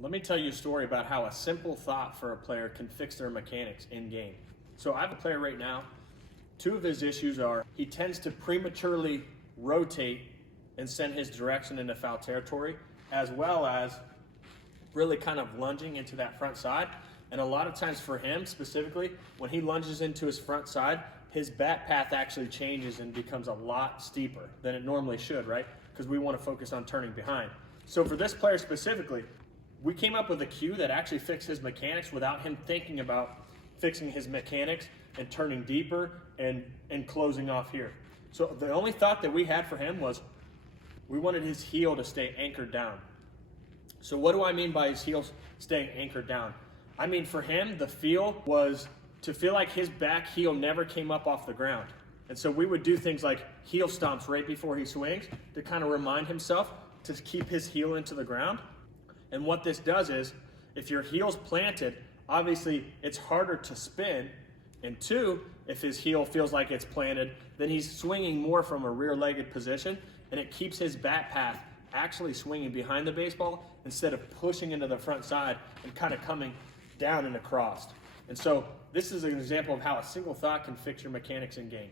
Let me tell you a story about how a simple thought for a player can fix their mechanics in game. So I have a player right now. Two of his issues are he tends to prematurely rotate and send his direction into foul territory, as well as really kind of lunging into that front side. And a lot of times for him specifically, when he lunges into his front side, his bat path actually changes and becomes a lot steeper than it normally should, right? Because we want to focus on turning behind. So for this player specifically, we came up with a cue that actually fixed his mechanics without him thinking about fixing his mechanics and turning deeper and closing off here. So the only thought that we had for him was we wanted his heel to stay anchored down. So what do I mean by his heel staying anchored down? I mean, for him, the feel was to feel like his back heel never came up off the ground. And so we would do things like heel stomps right before he swings to kind of remind himself to keep his heel into the ground. And what this does is, if your heel's planted, obviously it's harder to spin. And two, if his heel feels like it's planted, then he's swinging more from a rear-legged position, and it keeps his bat path actually swinging behind the baseball instead of pushing into the front side and kind of coming down and across. And so this is an example of how a single thought can fix your mechanics in game.